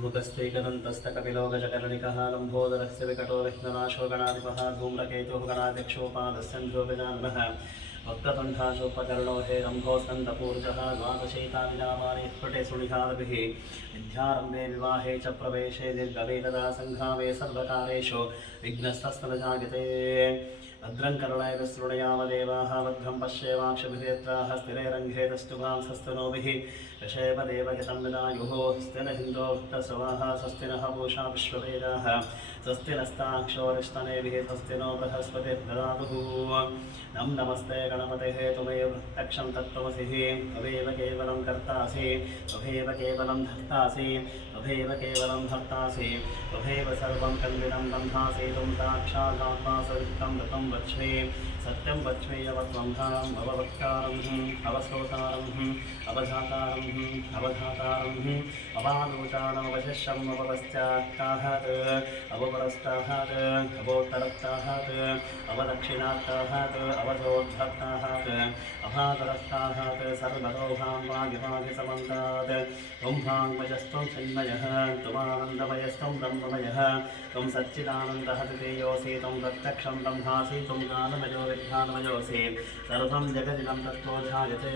सुमुखस्थैकदन्तस्तकपिलो गजकर्णिकः लम्बोदरस्य विकटो विघ्ननाशो गणाधिपः धूम्रकेतुः गणाध्यक्षोपादस्यन्धो गजाननः वक्रतुण्डाशोपकर्णो हेरम्भो स्कन्दपूर्जः द्वादशैतादिनामानि स्फुटे सुनिहारभिः विद्यारम्भे विवाहे च प्रवेशे दीर्घवेददा सङ्घावे सर्वकारेषु विघ्नस्तस्तनजागते भद्रं कर्णाय विसृणयामदेवाः भद्रं पश्येवाक्षभिरेत्राः स्थिरे रङ्घे दस्तुभां सस्तनोभिः यशेवदेवहितं विदायुः स्थिनहिन्दो भक्तसवाः स्वस्ति नः पूषा विश्ववेदाः स्वस्ति नस्ताक्षोरिस्तनेभिः स्वस्ति नो बृहस्पतिर्ददातुः नमस्ते गणपतेः त्वमेव प्रत्यक्षं तत्त्वमसिः त्वमेव केवलं कर्तासि त्वमेव केवलं धर्तासि त्वमेव केवलं भर्तासि त्वमेव सर्वं कल्विदं बन्धासि त्वं साक्षादात्मा सवित्तं ऋतं वच्मि सत्यं वच्मि अवत्वंहारम् अववक्तारम् अवश्रोतारम् अवधातारम् अवधातारम् अवादोचारमवशिष्यम् अवपश्चात्ताहात् अवपरस्ताहात् अवोत्तरस्ताहात् अवदक्षिणात्ताहात् अवधोद्धत्ताहात् अभागरस्ताहात् सर्वतोभां वागिभागिसमन्तात् त्वं भाङ्मयस्त्वं चिन्मयः त्वमानन्दमयस्त्वं ब्रह्ममयः त्वं सच्चिदानन्दः तृतीयोऽसि त्वं प्रत्यक्षं ब्रह्मासि त्वं ज्ञानमयो विज्ञानमयोऽसि सर्वं जगदिदं तत्त्वो ध्यायते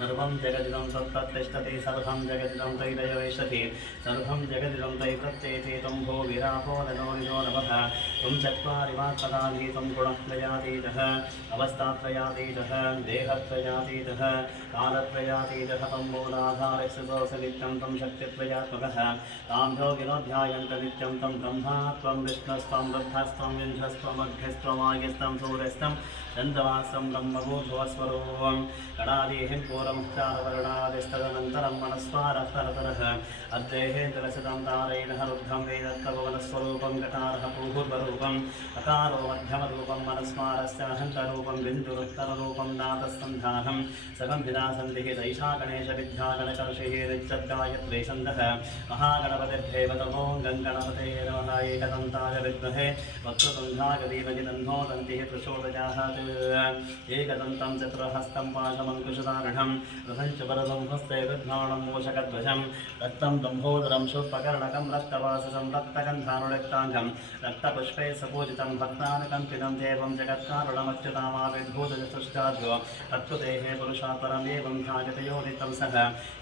सर्वं जगदिदं तत्तिष्ठति सर्वं जगदिदं तैरयवेशति सर्वं जगदिदं तैप्रत्येति त्वं भो विरापो ननो निजो नमः त्वं चत्वारि वाक्पदानि त्वं गुणत्रयातीतः अवस्थात्रयातीतः देहत्रयातीतः कालत्रयातीतः त्वं मूलाधारस्थितोऽसि नित्यं त्वं शक्तित्रयात्मकः तां योगिनोऽध्यायन्त नित्यं तं ब्रह्मा त्वं विष्णुस्त्वं रुद्रस्त्वं इन्द्रस्त्वमग्निस्त्वमायस्त्वं सूर्यस्त्वं चन्द्रमास्तं ब्रह्मभूर्भुवस्वरूपं गणादिहिं पूर्वमुक्तारवर्णादिस्तदनन्तरं मनस्वारः अद्रेहेन्द्रसितं तारैनः रुद्धं वेदत्तभुवनस्वरूपं गकारः पूर्वरूपम् अकारो मध्यमरूपं मनस्वारस्य हन्तरूपं बिन्दुरुत्तररूपं नाथस्सन्धानं सगं विदासन्धिः सैषा गणेशविद्यागणकर्षिः नित्यद्गायत्री छन्दः महागणपतिर्देवतमो गङ्गणपते नमः एकदन्ताय विद्महे वक्रतुण्डाय धीमहि तन्नो दन्तिः प्रचोदयात् एकदन्तं चतुर्हस्तं पाशमङ्कुशधारणं रथं च वरदं हस्ते विद्वाणं मूषकध्वजं रक्तं दम्भोदरं शूर्पकर्णकं रक्तवाससं रक्तगन्धानुरक्ताङ्गं रक्तपुष्पे सपूजितं भक्तानुकम्पितं देवं जगत्कारणमच्युतामाविर्भूतचतुष्टाद्यो तत्त्वदेः पुरुषात्परमेवं ध्यायते योनितं सः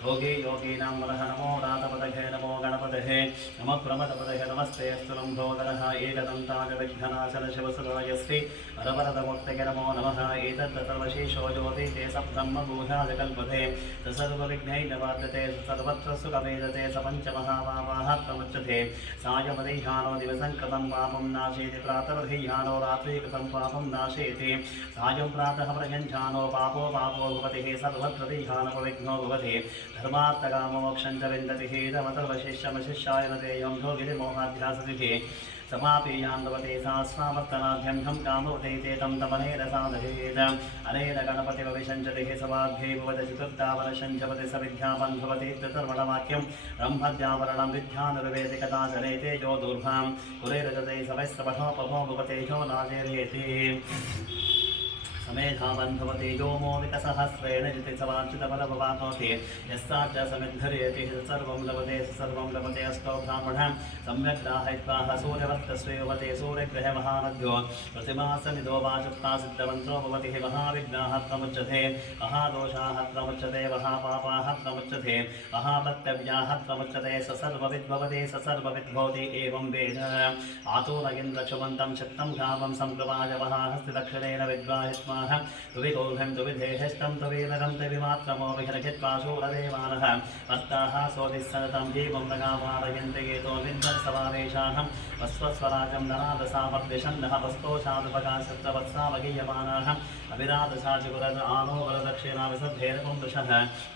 योगी योगीनां वरः नमो रातपदहे नमो गणपतये नमः प्रमदपदये नमस्ते अस्तु लम्भोदरः एकदन्ताय विघ्ननाशन शिवसुराय श्री वरवरदमूर्तये नमो नमः एतद्दतर्वशेषो ज्योतिते सब्रह्मभूषाय कल्पते स सर्वविघ्नैर्नवाद्यते सर्वत्र सुखवेदते स पञ्चमहापापाः प्रमुच्यते सायमधिह्यानो दिवसं कृतं पापं नाशेति प्रातर्धिह्यानो रात्रिकृतं पापं नाशेति सायं प्रातः प्रयञ्जानो पापो भवति सर्वत्र विघ्नो भवति धर्मार्थकाममोक्षं च विन्दति इदमतर्वशिष्यमशिष्याय न तेयं भोगिरिमोहाध्यासतिः समापीयान्वते सहस्रावर्तनाभ्यङ्घं कामवते ते तं तमनेन साधयेत् अनेन गणपतिमविशञ्चतिः सवाभ्ये भवति चतुर्थावरशञ्चपति स विद्यापन् भवति चतुर्वणवाक्यं ब्रह्मद्यावरणं विद्यानुर्वेदिकता जनेते यो दूर्भां कुरेरजते सवैस्रवठोपभो भवते यो नाजेर्येति समेधावन् भवति यो मोदिकसहस्रेण जिते सवाच्युतपदभवाप्नोति यस्साच्च समिद्धर्यति सर्वं लभते अष्टौ ब्राह्मणः सम्यक् दाहयित्वा सूर्यवर्तस्वेवते सूर्यग्रहमहानद्यो प्रतिमासनिधो वाचुक्ता सिद्धवन्तो भवति महाविघ्नाः प्रमुच्यते महादोषाः प्रमुच्यते महापापाः प्रमुच्यते महापत्यव्याः प्रमुच्यते स सर्वविद्भवति स सर्वविद्भवति एवं वेद आतूरगिन्द्रक्षुमन्तं शक्तं घामं संकृपाय महाहस्तिदक्षिणेन विद्वाहित्वा तुविगोघं तुविधेहस्तं तुवीनरं तुविमात्रमो विहरखित्वा शूरदेवानः भक्ताः सोदिस्सनतं दीपं नगामारयन्ति गेतो विन्दसवावेशाहं वस्वस्वराजं नरादसावर्दिशन्नः वस्तोषादुपकाशत्रवत्सावगीयमानाः अविरादशाचुकुरज आनो वरदक्षिणा विसद्धेरपुंदुषः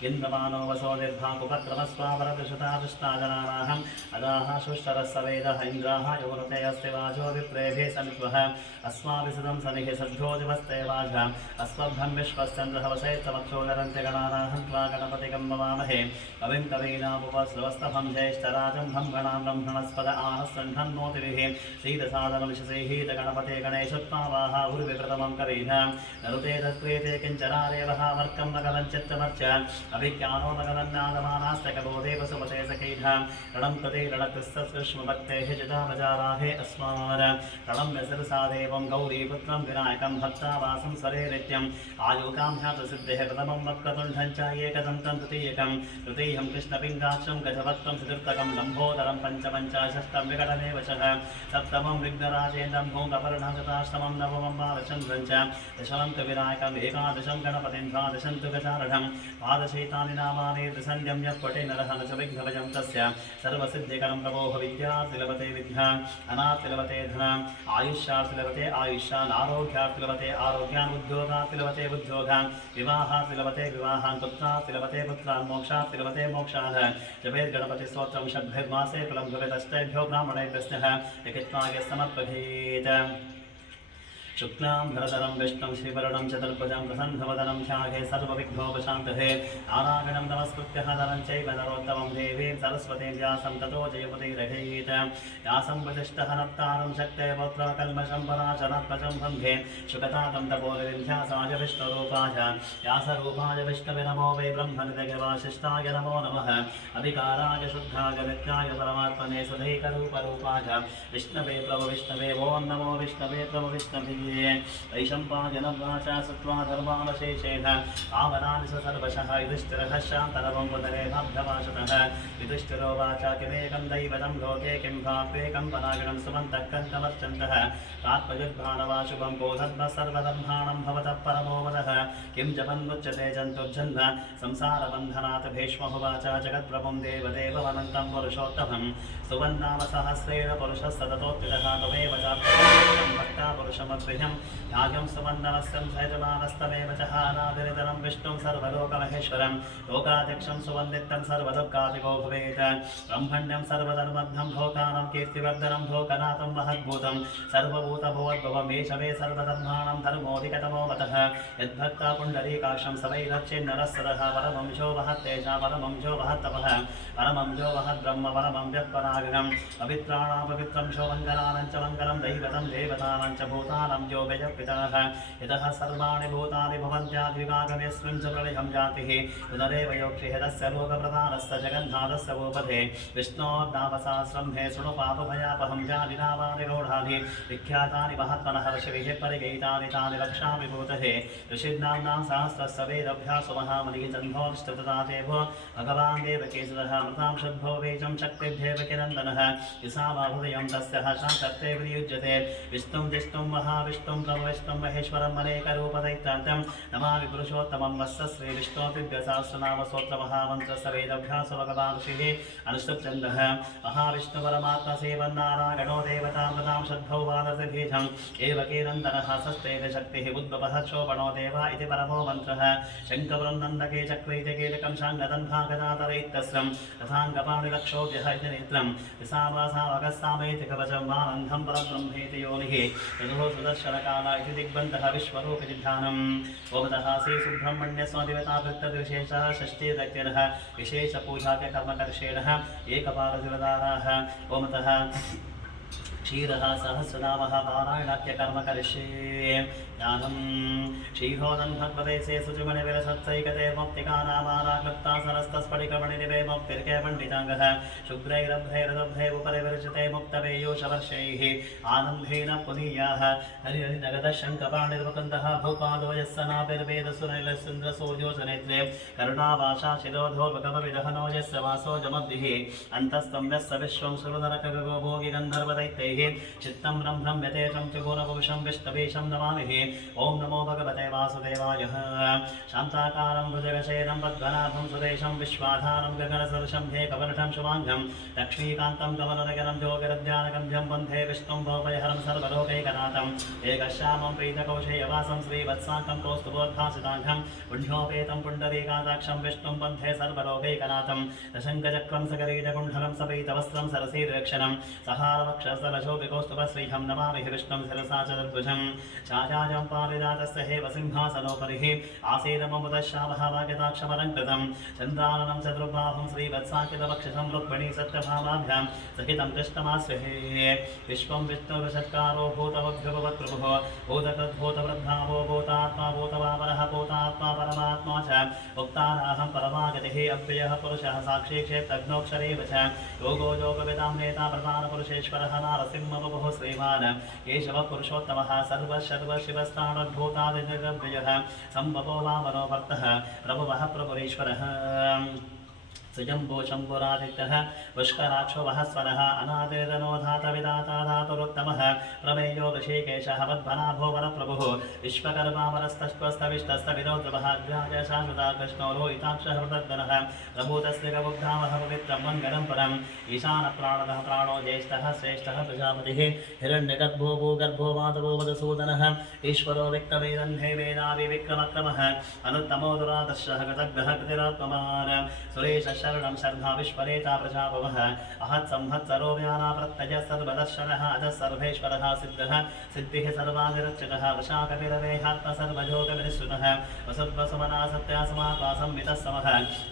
इन्द्रमानो वसो निर्भाकुपक्रमस्वावरदशतादुष्टाजनानाहम् अदाः शुष्टरस्सवेदः इन्द्राः योनते अस्ति वाचो विप्रेभे सन्त्वः अस्माभिसदं सनिः सद्भ्यो दिवस्ते वाच अस्मभ्यं विश्वश्चन्द्रहवसैस्तमक्षोदरन्त्य गणानाहं त्वा गणपतिगं नमामहे कविं कवीनामुपस्रवस्तभं ज्येष्ठराजं भं गणां ब्रह्मणस्पद आनस्सन्धन्नोतिभिः शीतसादनविशसेहीतगणपते गणेशोत्पावाहा गुरुविप्रथमं कवीः नरुते तत्क्रियते किञ्चनारेवः वर्कं मगवञ्चित्तमर्च अभिज्ञानो मगवन्नादमानास्तकबोधे वसुमते सखैः रणं तते रणकृस्तस्कृष्मभक्तेः चितापचाराहे अस्मान् रणं व्यसरसा देवं गौरीपुत्रं विनायकं भक्तावासं सरे नित्यम् आयुकाम्यातसिद्धेः प्रथमं वक्रतुण्डं च एकदन्तं तृतीयं कृष्णपिङ्गाक्षं गजभक्तं चतुर्थकं लम्बोदरं पञ्चमं च षष्ठं विकटमेव च सप्तमं विघ्नराजेन्द्रं भूङ्गपर्णं शताष्टमं नवमं बालचन्द्रं च दशमं तु विनायकम् एकादशं गणपतिं द्वादशं तु गजाननं द्वादशैतानि नामानि त्रिसन्ध्यं यः पठे नरः न च विघ्नभजं तस्य सर्वसिद्धिकरं प्रभोः विद्यार्थिलभते विद्या अनार्थिलभते धनम् आयुष्यार्थिलभते आयुष्यान् आरोग्यार्थिलभते आरोग्यान् उद्योगार्थिलभते उद्योगान् विवाहार्थिलभते विवाहान् पुत्रार्थिलभते पुत्रान् मोक्षार्थिलभते मोक्षान् जपेद्गणपतिस्तोत्रं षड्भिर्मासे कुलं भवेदष्टेभ्यो ब्राह्मणेभ्यस्तः लिखित्वा यः समर्पयेत् शुक्लां भरतरं विष्णुं श्रीवरणं चतुर्भुजं प्रसन्नवदनं ध्याये सर्वविघ्नोपशान्तये नारायणं नमस्कृत्य नरं चैव नरोत्तमं देवीं सरस्वतीं व्यासं ततो जयपतिरहैत व्यासं वसिष्ठः नप्तारं शक्ते पौत्रकल्मषं पराशरात्मजं वन्दे शुकतातं तपोनिधिध्यासाय विष्णुरूपाय व्यासरूपाय विष्णवे नमो वै ब्रह्मनिधगिरिवासिष्ठाय नमो नमः अधिकाराय शुद्धाय नित्याय परमात्मने सुधैकरूपरूपाय विष्णवे प्रभु विष्णवे ॐ नमो विष्णवे प्रभु विष्णवे वैशम्पायनं वाचा सत्त्वा धर्मावशेषेण आवनानि स सर्वशः युधिष्ठिरः शान्तरवं पुनरेनाभ्यभाषतः युधिष्ठिरो वाचा किमेकं दैवतं लोके किं भाप्येकं परागणं सुमन्तः कन्तमर्चन्तः तात्पर्युद्भानवाशुभं बोधद्म सर्वधर्माणं भवतः परमोवदः किं जपन्मुच्यते जन्तुर्जन्म संसारबन्धनात् भीष्महुवाच जगत्प्रभुं देवदेवमनन्तं पुरुषोत्तमं सुवन्नाम सहस्रेण पुरुषः सततोत्थितः त्वमेव चाप्यं भक्ता पुरुषमद्विहं ध्यानं सुवन्नवस्यं सैजमानस्तमेव च हानादिनिधनं विष्णुं सर्वलोकमहेश्वरं लोकाध्यक्षं सुवन्दितं सर्वदुःखादिको भवेत् ब्रह्मण्यं सर्वधर्मध्नं भोकानं कीर्तिवर्धनं भोकनाथं महद्भूतं सर्वभूतभोद्भवं ईशवे सर्वधर्माणां धर्मोऽधिकतमोवतः यद्भक्ता पुण्डरीकाक्षं सवैरच्चिन्नरः सदः परमंशो वहत्तेजा परमंशो वहत्तपः परमंशो वहद्ब्रह्म परमं यत्परागणं पवित्राणां पवित्रं शो मङ्गलानं च मङ्गलं दैवतं देवतानां च भूतानां यो व्यजपितः यतः सर्वाणि भूतानि भवन्त्याद्विभागमेऽस्मिन् च प्रलयं जातिः पुनरेव योक्षिः तस्य लोकप्रधानस्य जगन्नाथस्य भूपते विष्णोर्नामसहस्रं हे शृणु पापभयापहं जानिनामानि रोढानि विख्यातानि महात्मनः ऋषिभिः परिगीतानि तानि रक्षामि भूतहे ऋषिर्नाम्नां सहस्रस्य वेदभ्यासो महामनिः जन्मोऽष्टतदादेव भगवान् देवकेशरः मृतां शुद्धो बीजं शक्तिर्देवकिनन्दनः यसावाहृदयं तस्य शान्तत्वे विनियुज्यते विष्णुं जिष्णुं महाविष्णुं प्रभविष्णुं महेश्वरम् अनेकरूपदैत्रान्तं नमामि पुरुषोत्तमं वत्स श्रीविष्णोऽतिव्यसहस्रनामस्तोत्रमहामन्त्रस्य वेदभ्यासो भगवान् ऋषिः अनुष्टुप्छन्दः महाविष्णुपरमात्मसेवन्नारायणो देवतामृतां षड्भौ वादसबीजम् एवकेनन्दनः षष्ठेकशक्तिः उद्भवः शोभनो देव इति परमो मन्त्रः शङ्कवरं नन्दके चक्रैतकीलकं शाङ्गदन्भागदातरैतस्रं तथाङ्गपाणिलक्षोभ्यः इति नेत्रं विसावासावगस्सामेति कवचं वानन्दं परब्रह्मेति योनिः यतो सुदर्शनकाल इति दिग्बन्धः विश्वरूपिति ध्यानम् ओमतः श्रीसुब्रह्मण्यस्वादिवतावृत्तविशेषः षष्ठीदत्यनः विशेषपूजाख्य कर्मकर्षेणः एकपालजलधाराः ओमतः क्षीरः सहस्रनामः पारायणाख्यकर्म करिष्ये ज्ञानं क्षीरोदन् भगवते सुजुमणिविरसत्सैकते मुक्तिकानामानाक्लुप्ता सरस्तस्फटिकमणिनिवे मुक्तिर्के पण्डिताङ्गः शुभ्रैरभ्रैरदभ्रे उपरिविरचिते मुक्तवेयोषवर्षैः आनन्देन पुनीयाः हरिहरिनगदशङ्कपाणिर्मुकुन्दः भूपालो यस्सनाभिर्वेदसुरैलसुन्द्रसूर्योजनेत्रे करुणावासा शिरोधोर्वकमविदहनो यस्य वासो जमद्भिः अन्तस्तं यस्य विश्वं सुरनरकगो भोगि गन्धर्वदैत्यै चित्तं ब्रह्मं यतेजं त्रिभुवनपुरुषं विष्णवेशं नमामि ओं नमो भगवते वासुदेवाय शान्ताकारं भुजगशयनं पद्मनाभं सुदेशं विश्वाधारं गगनसदृशं हेकवर्णं शुभाङ्गं लक्ष्मीकान्तं कमलनगरं योगिरध्यानगम्भ्यं वन्दे विष्णुं भवभयहरं सर्वलोकैकनाथम् एकश्यामं प्रीतकौशेयवासं श्रीवत्साङ्कं कौस्तुभोद्भासिताङ्गं पुण्योपेतं पुण्डरीकादाक्षं विष्णुं वन्दे सर्वलोकैकनाथं दशङ्कचक्रं सकरीजकुण्डलं सपीतवस्त्रं सरसीरक्षणं सहारवक्षस्थल शोभिकौस्तुभश्रीहं नमामि विष्णुं शिरसा चतुर्भुजं चाचाजं पारिजातस्य हेव सिंहासनोपरिः आसीनममुदश्यामः वाग्यताक्षमलङ्कृतं चन्द्राननं चतुर्बाहुं श्रीवत्साङ्कितवक्षसं रुक्मिणी सत्यभामाभ्यां सहितं कृष्णमाश्रये विश्वं विष्णुर्षट्कारो भूतवद्भ्युपवत्प्रभुः भूतकृद्भूतवृद्धावो भूतात्मा भूतवामनः भूतात्मा परमात्मा च उक्तानाहं परमागतिः अव्ययः पुरुषः साक्षी क्षेत्रज्ञोऽक्षरेव च योगो योगविदां नेता प्रधानपुरुषेश्वरः नारसिंहबभुः श्रीमान् केशवः पुरुषोत्तमः सर्वशिवस्ताणुर्भूतादिनिरव्ययः सम्भवो वामनो भक्तः प्रभुवः प्रभुरेश्वरः सुजम्बो शम्भुरादित्यः पुष्कराक्षो वहस्वरः अनादिर्दनो धातविदाता धातुरुत्तमः प्रमेयो ऋषिकेशः वद्भनाभो वरप्रभुः विश्वकर्मावरस्तस्त्वस्तविष्टस्तविदो ध्रुवः अग्राज शाश्वता कृष्णो रोहिताक्षः वृतद्वनः प्रभूतस्य गबुद्धामः पवित्रं मङ्गलं परम् ईशानप्राणदः प्राणो ज्येष्ठः श्रेष्ठः प्रजापतिः हिरण्यगर्भो भूगर्भो माधवो मधुसूदनः ईश्वरो विक्तवेदन्धे वेदावि विक्रमक्रमः अनुत्तमो दुरादर्शः गतग्रह कृतिरात्मवान् सुरेश शरणं शर्धा विश्वरेता प्रजापवः अहत् संहत्सरो व्याना प्रत्यजः सर्वदर्शनः अजः सर्वेश्वरः सिद्धः सिद्धिः सर्वादिरक्षकः वशाकपिरवेहात्म सर्वयोगविनिश्रुतः वसुत्वसुमना सत्यासमात्मा संवितः समः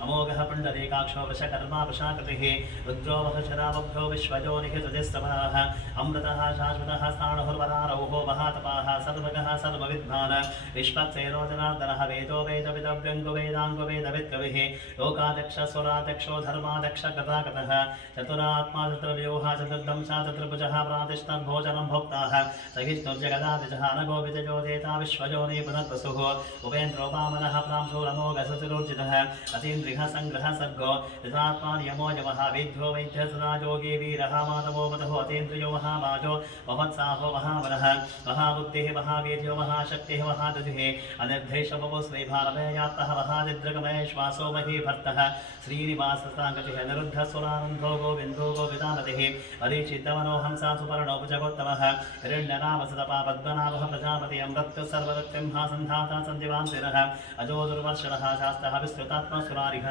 अमोघः पुण्डरीकाक्षो वृषकर्मा वशाकृतिः रुद्रो वहशरावभ्यो विश्वजोनिः तुजिस्तवः अमृतः शाश्वतः स्थाणुर्वरारोहो महातपाः सर्वगः सर्वविद्वान् विश्वक्सेनो जनार्दनः वेदो वेदविदव्यङ्गो वेदाङ्गो वेदवित्कविः लोकाध्यक्ष स्वराध्यक्षो धर्माध्यक्ष गतागतः चतुरात्मा चतुर्व्यूहा चतुर्दंशा चतुर्भुजः प्रातिष्ठद्भोजनं भोक्ताः सहिष्णुर्जगदादिजः नगो विजयो देता विश्वजोनि पुनर्वसुः उपेन्द्रो वामनः प्रांशूरमोघसुचिरोर्जितः अतीन्द्रियः सङ्ग्रहः सर्गो यथात्मा नियमो यमः वेद्यो वैद्यः सदा योगी वीरः माधवो मधुः अतीन्द्रियो महाबाजो महत्साहो महाबलः महाबुद्धिः महावीर्यो महाशक्तिः महादधिः अनिर्धेशवो श्रीभारवेयात्तः महादिद्रगमहेश्वासो महीभर्तः श्रीनिवाससाङ्गतिः निरुद्धस्वरानन्दो गोविन्दो गोविदानतिः परीक्षितमनो हंसा सुपर्णो भुजगोत्तमः हिरण्यनामसतपा पद्मनाभः प्रजापति अमृत्युः सर्वदत्सिंहासन्धाता सन्दिवान्तिरः अजो दुर्वर्षणः शास्तः विस्तृतात्मसुरारिः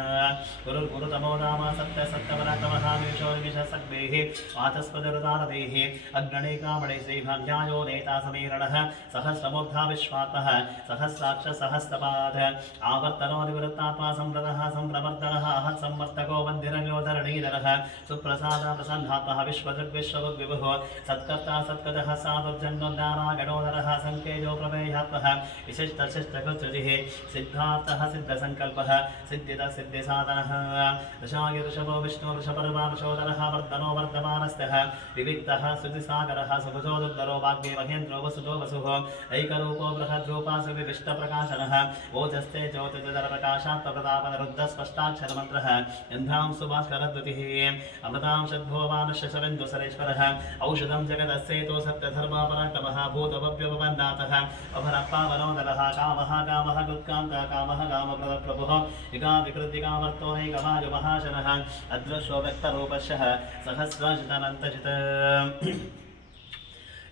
गुरुर्गुरुतमो नाम सत्य सत्यपराक्रमः निमिषसग्भेः वाचस्पतिरुदारदैः अग्रणीकामणि श्रीभाग्यायो नेता समीरणः सहस्रमूर्धा विश्वात्मः सहस्राक्ष सहस्रपाद आवर्तनो निवृत्तात्मा संव्रतः संप्रवर्तनः अहत् संवर्तको वन्दिरयोधरणीधरः सुप्रसाद प्रसन्नात्मः विश्वदृग्विश्वभुग्विभुः सत्कर्ता सत्कतः साधुर्जन्मोद्धारागणोदरः सङ्केजो प्रमेयात्मः विशिष्टशिष्टकृतृजिः सिद्धार्थः सिद्धसङ्कल्पः सिद्धितः सिद्धिसाधनः ऋषागिऋषभो विष्णु ऋषपर्वा ऋषोदरः वर्धनो वर्धमानस्तः विविक्तः श्रुतिसागरः सुभुजो दुर्धरो वाग्मी महेन्द्रो वसुतो वसुः ऐकरूपो बृहद्रूपा सुविविष्टप्रकाशनः ओजस्ते ज्योतिर्प्रकाशात्मप्रतापनिरुद्धस्पष्टाक्षरमन्त्रः इन्द्रां सुभास्करद्युतिः अमृतां षड्भो मानुष्यशवेन्दुसरेश्वरः औषधं जगदस्येतो सत्यधर्मापराक्रमः भूतभव्यपवन्नाथः अभरप्पावनोदरः कामः कामः गुत्कान्तः कामः कामप्रदप्रभुः विकाविकृतिकामर्तो नैकमायुमहाशनः अदृशो व्यक्तरूपशः सहस्रजितनन्तजित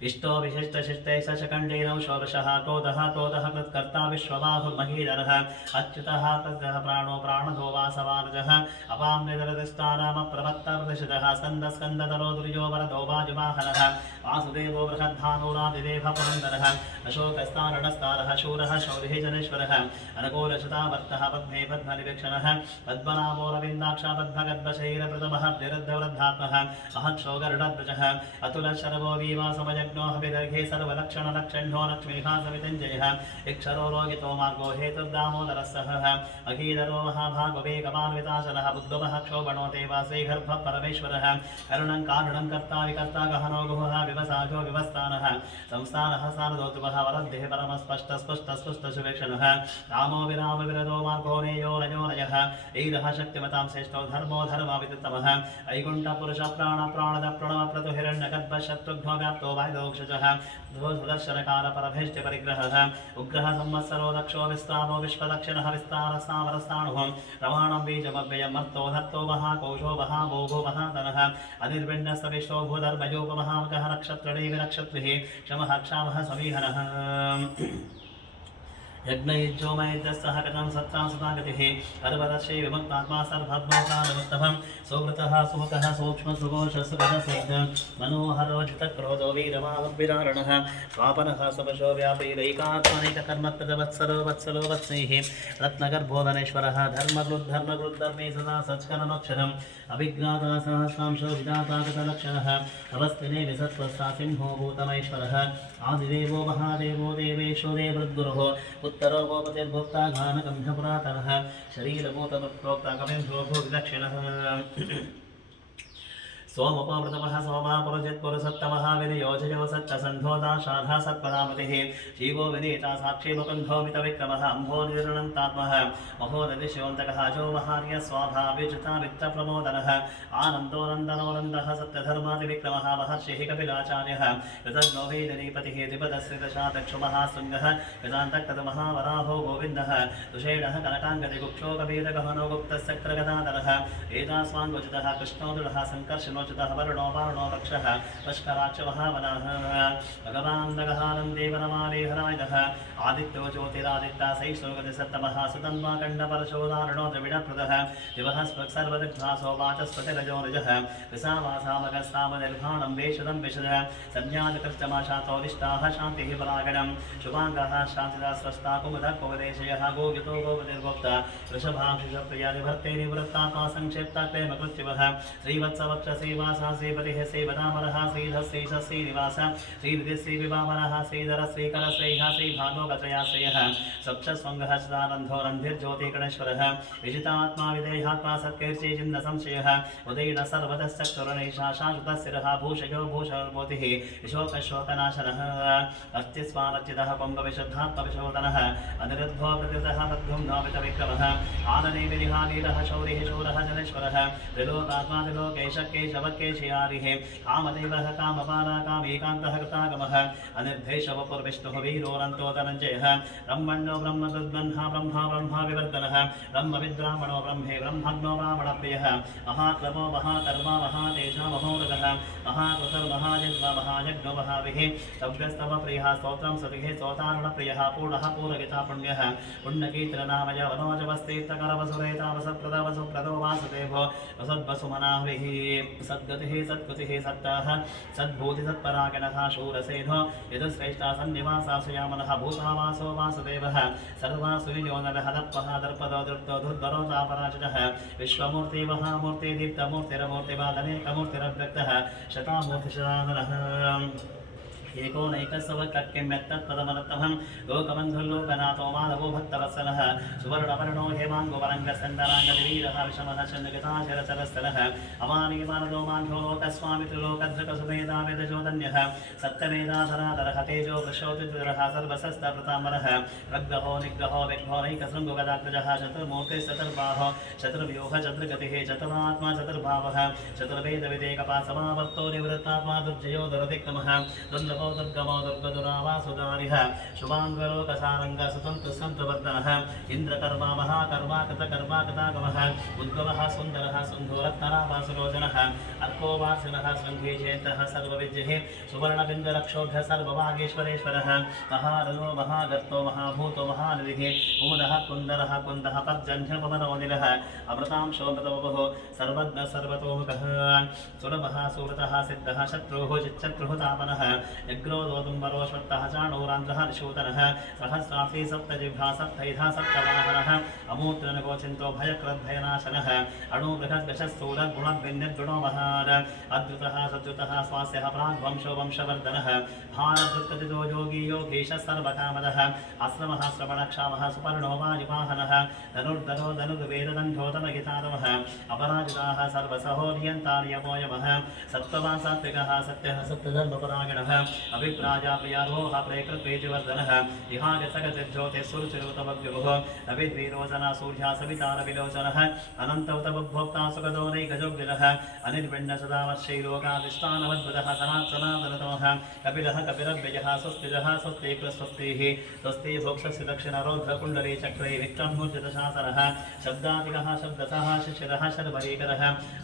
इष्टो विशिष्टशिष्टे शशकण्डेनौ षोडशः क्रोधः क्रोधः कृत्कर्ता विश्वबाहुर्महीधरः अच्युतः तद्गः प्राणो प्राणधो वासवार्जः अपां निदरदिष्टानामप्रवत्तप्रतिशतः स्कन्दस्कन्दधरो दुर्यो वरदो वाजुवाहनः वासुदेवो बृहद्धानूरादिदेवः पुरन्दरः अशोकस्तारणस्तारः शूरः शौरिः जनेश्वरः अनकोलशतावर्तः पद्मे पद्मनिवीक्षणः पद्मनाभो रविन्दाक्षा पद्मगद्भशैरप्रथमः निरुद्धवृद्धात्मः महक्षोगरुडध्वजः अतुलशरवो वीवासमय हविदर्घे सर्वलक्षणलक्षण्यो लक्ष्मीहा समितिञ्जयः इक्षरो रोगितो मार्गो हेतुर्दामोदरः अगीधरो महाभागवेगवान्विताशरः बुद्धवः क्षोभणो देवा श्रीगर्भः परमेश्वरः करुणं कारुणं कर्ता विकर्ता गहनो गुहः विवसाजो विवस्थानः संस्थानः सारदोतुवः वरद्धिः परमस्पष्टस्पष्टस्पष्टसुवेक्षणः रामो विराम विरदो मार्गो नेयो नयोनयः ऐरः शक्तिमतां श्रेष्ठो धर्मो धर्मविदितमः ऐकुण्ठपुरुष प्राणप्राणद प्रणवप्रतु हिरण्यगर्भशत्रुघ्नो व्याप्तो दोक्षजः सुदर्शनकालपरभेष्ट्यपरिग्रहः उग्रः संवत्सरो दक्षो विस्तारो विश्वदक्षिणः विस्तारस्तावरस्ताणुः रमाणं बीजमव्ययं मर्तो धत्तो महाकोशो महाभोगो महाधनः अनिर्विण्णस्तविश्वो भूधर्मयोपमहामकः नक्षत्रणैः नक्षत्रिः क्षमः क्षामः समीहनः यज्ञयुज्योमयज्ञस्तः कथं सत्तां सदा गतिः अर्वदर्शे विमुक्तात्मा सर्वभद्मोकालमुत्तमं सुव्रतः सुमुखः सूक्ष्मसुघोषसुगतसेन मनोहरोजितक्रोधो वीरमावद्विरारणः स्वापनः सुपशो व्यापैरैकात्मनैककर्मप्रदवत्सरो वत्सलो वत्सैः रत्नगर्भोधनेश्वरः धर्मकृद्धर्मे सदा सत्करमक्षरम् अभिज्ञाता सहस्रांशो विधाता कृतलक्षणः अवस्थिने विसत्त्वस्ता सिंहो भूतमैश्वरः आदिदेवो महादेवो देवेशो देवृद्गुरुः उत्तरो गोपतिर्भोक्ता घानगम्भपुरातनः शरीरभूतप्रोक्ता कविंशो भूविदक्षिणः सोमोपमृतमः सोमापुरजित्पुरसत्तमः विनियोजयो सत्तसन्धोदा शाधा सत्पदामतिः जीवो विनीता साक्षी मुकुन्धोमितविक्रमः अम्भो निर्णन्तात्मः महोदधिशिवन्तकः अजो महार्य स्वाभाविजिता वित्तप्रमोदनः आनन्दोनन्दनोनन्दः सत्यधर्मादिविक्रमः महर्षिः कपिलाचार्यः कृतज्ञो वेदनीपतिः द्विपदश्रितशातक्षुमः शृङ्गः कृतान्तक्तमहावराहो गोविन्दः तुषेणः कनकाङ्गदिगुक्षो कबीरगहनो गुप्तश्चक्रगदाधरः एतास्वाङ्गोचितः कृष्णोदुरः सङ्कर्षणो वर्णो वारणो वक्षः पुष्कराक्षमहावनः भगवान् नगहानन्देवनमालेहरायः आदित्यो ज्योतिरादित्या सैश्वगतिसत्तमः सुतन्वाकण्डपरशोदारणो द्रविडप्रदः दिवः सर्वदिग्भासो वाचस्पतिरजो रजः विसावासामगस्तामनिर्भाणं वेषदं विशदः संज्ञातकृष्टमाशातोदिष्टाः शान्तिः परागणं शुभाङ्गाः शान्तिदा स्रष्टा कुमुदः कुमदेशयः गोवितो गोपतिर्गोप्ता वृषभांशिषप्रिया निवर्ते निवृत्तात्मा संक्षिप्ता प्रेमकृत्युवः श्रीवत्सवक्षसेवासा श्रीपतिः श्रीवदामरः श्रीधः श्रीनिवास श्रीनिधिः श्रीविवामनः श्रीधर श्रीकर श्रेयः श्रीभागोगतया श्रेयः सप्तस्वङ्गः सदानन्दो रन्धिर्ज्योतिगणेश्वरः विजितात्मा विदेहात्मा सत्कीर्तिचिन्द संशयः उदयन सर्वतश्चक्षुरणैषा शाश्वतशिरः भूषयो भूषणोतिः विशोकशोकनाशनः अस्तिस्वानर्चितः पङ्गविशुद्धात्मविशोधनः अनिरुद्धो प्रतितः मध्युम्नोपितविक्रमः आनने विलिहावीरः शौरिः शूरः जनेश्वरः त्रिलोकात्मा केशवकेशयारिः कामदेवः कामपाला कामेकान्तः कृतागमः अनिर्धेशवपुर्विष्णुः वीरोरन्तो धनञ्जयः ब्रह्मण्यो ब्रह्मदुर्बन्हा ब्रह्मा ब्रह्मा विवर्धनः ब्रह्मविद्रामणो ब्रह्मे ब्रह्मग्नो ब्राह्मणप्रियः महाक्रमो महाकर्मा महातेजा महोरगः महाकृतर्महाजन्म महायज्ञो महाविः सव्यस्तवप्रियः स्तोत्रं सतिः स्तोतारणप्रियः पूर्णः पूर्वगिता पुण्यः पुण्यकीर्तननामय वनोजवस्तीर्थकरवसुरेतावसप्रदवसुप्रदो वासुदेवो वसद्वसुमनाभिः सद्गतिः सत्कृतिः सत्ताः सद्भूति सत्परागणः शूरसेनो यदुश्रेष्ठा सन्निवासा सुयामनः भूतावासो वासुदेवः सर्वासुविजोनरः दर्पः दर्पदो दृप्तो दुर्धरो तापराजितः विश्वमूर्ति महामूर्ति दीप्तमूर्तिरमूर्तिरभ्यक्तः शतामूर्तिशतानरः एकोनैकस्वक्यम्यत्तत्पदमनत्तमं लोकबन्धुर्लोकनाथो माधवो भक्तवत्सलः सुवर्णवर्णो हेमाङ्गवरङ्गस्कन्दराङ्गवीरः विषमः चन्द्रगताचरचरस्थलः अमानीमानदो मान्धो लोकस्वामि त्रिलोकधृकसुमेधावेदचोदन्यः सप्तमेधाधराधरः तेजो वृषोतिद्विरः सर्वशस्त्रप्रताम्बरः प्रग्रहो निग्रहो विघ्नोरैकशृङ्गगदाग्रजः चतुर्मूर्तिश्चतुर्बाहो चतुर्व्यूह चतुर्गतिः चतुरात्मा चतुर्भावः चतुर्वेदविदेकपासमावर्तो निवृत्तात्मा दुर्जयो दुरतिक्रमः दुर्लभो दुर्गमो दुर्गदुरावासुदारिः शुभाङ्गलोकसारङ्ग सुतन्तुसन्तवर्धनः इन्द्रकर्मा महाकर्मा कृतकर्मा कृतागमः उद्भवः सुन्दरः सुन्धुरत्नरावासुलोचनः अर्कोवासिनः शृङ्गीचेतः सर्वविद्यः सुवर्णबिन्दुरक्षोभ्य सर्वभागेश्वरेश्वरः महारथो महागर्तो महाभूतो महानिधिः कुमुदः कुन्दरः कुन्दः पर्जन्यपवनोनिलः अमृतांशोऽमृतवपुः सर्वज्ञः सर्वतोमुखः सुलभः सुव्रतः सिद्धः शत्रुः चिच्छत्रुः तापनः यग्रोदोदुम्बरोश्वत्तः चाणूरान्ध्रः निशूतनः सहस्रार्थी सप्तजिह्वा सप्तैधा सप्तवाहनः अमूत्रनगोचिन्तो भयकृद्भयनाशनः अणुबृहद्गशस्थूलगुणभिन्निर्गुणो महार अद्भुतः सद्युतः स्वास्यः प्राग्वंशो वंशवर्धनः भारतदुर्गतितो योगी योगीशः सर्वकामदः आश्रमः श्रवणक्षामः सुपर्णो वायुवाहनः धनुर्धरो धनुर्वेददण्डोतमगितारमः अपराजिताः सर्वसहोर्यन्तार्यमोयमः सत्त्ववान् सात्विकः सत्यः सत्यधर्मपरायणः अभिप्राजाप्रियारोह प्रेकृत्वेतिवर्धनः विहागसगतिर्ज्योतिस्सुरुचिरुतमग्युः रविद्वीरोचना सूर्या सवितारविलोचनः अनन्तौतभोक्ता सुखदो नैकजोग्विलः अनिर्विण्ण सदा वर्षैलोकाधिष्ठानवद्भुतः सनातनतमः कपिलः कपिरव्ययः स्वस्तिजः स्वस्तिः स्वस्ति भोक्षस्य दक्षिणरोध्रकुण्डली चक्रे विक्रमूर्जितशासनः शब्दादिकः शब्दसः शिशिरः शर्वरीकरः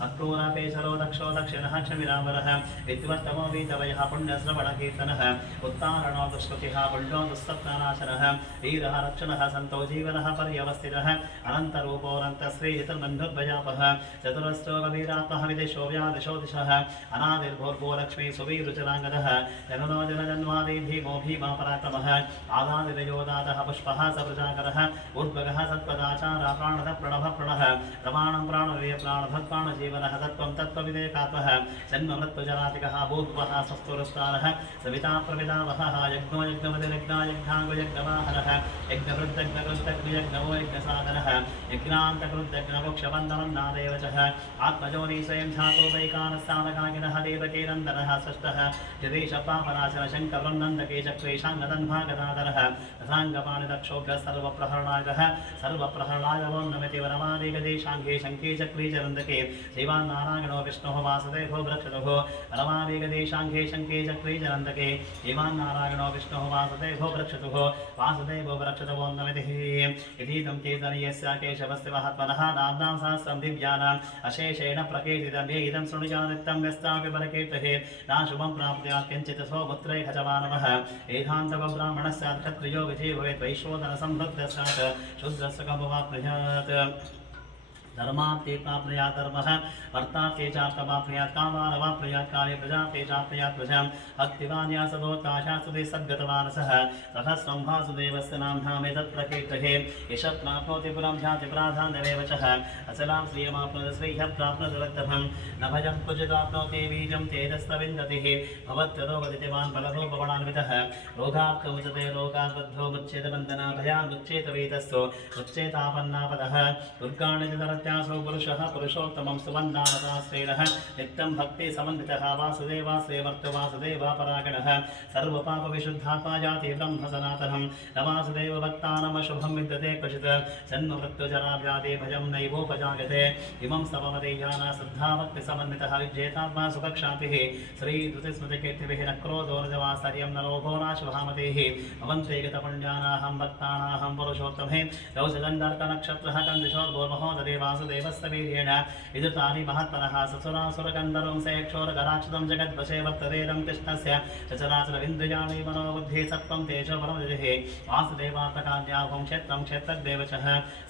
अक्रूरापेशरो दक्षो दक्षिणः क्षमिरामरः विद्वत्तमो वीतवयः पुण्यश्रवणः कीर्तनः उत्तारणो दुष्कृतिः पुण्यो दुःसत्त्वनाशनः वीरः रक्षणः सन्तो जीवनः पर्यवस्थितः अनन्तरूपोऽनन्तश्रीजितबन्धुर्भयापः चतुरस्रो गभीरात्मः विदिशो व्यादिशो दिशः अनादिर्भोर्भो लक्ष्मी सुवीरुचराङ्गदः जननो जनजन्मादि भीमो भीमा पराक्रमः आदादिरयोदातः पुष्पः सप्रजाकरः उद्भगः सत्पदाचारः प्राणः प्रणवः प्रणः प्रमाणं प्राणवीय प्राणभक् प्राणजीवनः तत्त्वं तत्त्वविवेकात्मः जन्ममृत्युजरातिकः भूत्वः स्वस्तुरस्तारः सविता प्रविदावहः यज्ञो यज्ञमतिर्यज्ञायज्ञाङ्गयज्ञवाहनः यज्ञवृद्धज्ञकृद्धज्ञयज्ञवो यज्ञसाधनः यज्ञान्तकृद्धज्ञमोक्षबन्धमन्नादेव च आत्मजोनि स्वयं ध्यातो वैकानस्तानकाकिनः देवकीनन्दनः सृष्टः जगदीशपापनाशन शङ्करं नन्दके चक्रेशाङ्गदन्भागदाधरः रसाङ्गपाणिदक्षोभ्यः सर्वप्रहरणायः सर्वप्रहरणाय नमति वरमादिगदेशाङ्गे शङ्के चक्रे च नन्दके श्रीमान्नारायणो विष्णुः वासुदेवो वृक्षतुः वरमादिगदेशाङ्गे शङ्के चक्रे च नन्दके श्रीमान्नारायणो विष्णुः वासुदेवो वृक्षतुः वासुदेवो वृक्षतवो नमतिः इतीदं कीर्तनीयस्य केशवस्य महात्मनः नाम्नां सहस्रं दिव्यानाम् अशेषेण प्रकीर्तितं ये इदं शृणुयानित्यं व्यस्तापि परकीर्तिः नाशुभं प्राप्त्यात् किञ्चित् स्वपुत्रै हजमानवः एकान्तकब्राह्मणस्यात् क्षत्रियो विजयो भवेत् वैश्वोदनसम्भक्तः स्यात् शूद्रस्य कमवाप्नुयात् धर्माप्ते प्राप्नुयात् धर्मः वर्ताप्ते चार्थमाप्नुयात् कामानवाप्नुयात् काले प्रजाप्ते चाप्नुयात् प्रजां भक्तिवान्या सदोत्काशास्तुते सद्गतमानसः सहस्रं वासुदेवस्य नाम्नामेतत् प्रकीर्तये यशः प्राप्नोति पुरं ध्याति प्राधान्यमेव च अचलां श्रियमाप्नोति श्रीयः प्राप्नोति रक्तभं न भजं क्वचिदाप्नोति बीजं तेजस्तविन्दतिः भवत्यरोगदितिवान् बलरूपगुणान्वितः रोगात्कमुचते रोगाद्बद्धो मुच्चेतबन्धना भयान्मुच्चेतवेतस्थो मुच्चेतापन्नापदः दुर्गाणि त्यासो पुरुषः पुरुषोत्तमं सुवन्दानताश्रेणः नित्यं भक्ति समन्वितः वासुदेवाश्रे वर्तवासुदेवा परागणः सर्वपापविशुद्धात्मा जाति ब्रह्म सनातनं न वासुदेव भक्तानामशुभं विद्यते क्वचित् जन्ममृत्युजराव्याधि भजं नैवोपजायते इमं सममदेयाना श्रद्धा भक्तिसमन्वितः विजेतात्मा सुखक्षातिः श्रीधृतिस्मृतिकीर्तिभिः न क्रोधो नजवासर्यं न लोभो नाशुभामतेः भवन्ते गतपुण्यानाहं भक्तानाहं पुरुषोत्तमे रौचदण्डार्कनक्षत्रः कन्दिशोर्भोर्महोदरे वासुदेवस्य वीर्येण विदुतानि महत्तरः ससुरासुरगन्धर्वं सेक्षोरगराक्षितं जगद्वशे वर्ततेदं कृष्णस्य चचराचरविन्द्रियाणि मनोबुद्धिः सत्त्वं तेजो परमजः वासुदेवात्मकान्याभं क्षेत्रं क्षेत्रज्ञेव च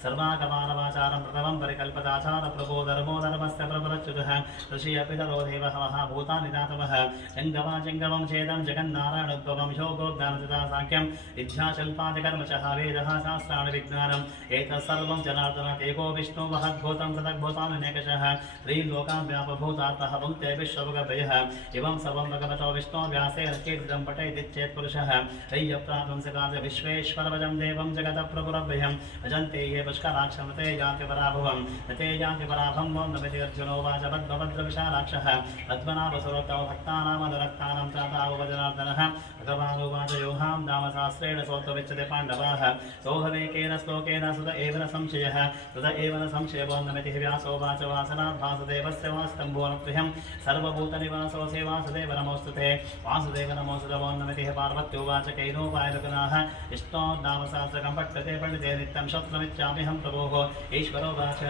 सर्वागमानवाचारं प्रथमं परिकल्पताचारप्रभो धर्मो धर्मस्य प्रबलच्युतः ऋषि अपि तरो देवः महाभूतानि दातवः जङ्गमाजङ्गमं चेदं जगन्नारायणोद्भवं योगो ज्ञानचिता साङ्ख्यं विद्याशल्पादिकर्मचः वेदः शास्त्राणि विज्ञानम् एतत् सर्वं जनार्दनात् एको विष्णु महद्भूतं पृथग्भूतान्यनेकशः त्रीलोकान् व्यापभूतात्मः भुङ्क्ते विश्वभगभयः एवं सर्वं भगवतो विष्णो व्यासेन कीर्तितं पठेति चेत् पुरुषः तय्यप्राप्तं सकार्य विश्वेश्वरवजं देवं जगतप्रभुरभ्यं भजन्ते ये पुष्कराक्षं ते यान्ति पराभवं न ते यान्ति पराभं वो नमति अर्जुनोवाच भद्रभद्रविशालाक्षः पद्मनाभसुरोत्तम भक्तानामनुरक्तानां चातावजनार्दनः भगवानुवाच योहां नामशास्त्रेण सोत्तविच्यते पाण्डवाः सोऽहमेकेन श्लोकेन सुत एव न संशयः तद एव न संशयो नमतिः व्यासो वाच वासनात् वासुदेवस्य वास्तम्भोऽनुगृह्यं सर्वभूतनिवासोऽसि वासुदेव नमोऽस्तुते वासुदेव नमोऽस्तुतो नमतिः पार्वत्योवाच कैनोपायरुगुणाः विष्णोर्नामसहस्रकं पठ्यते पण्डिते नित्यं शस्त्रमिच्छाम्यहं प्रभोः ईश्वरो वाच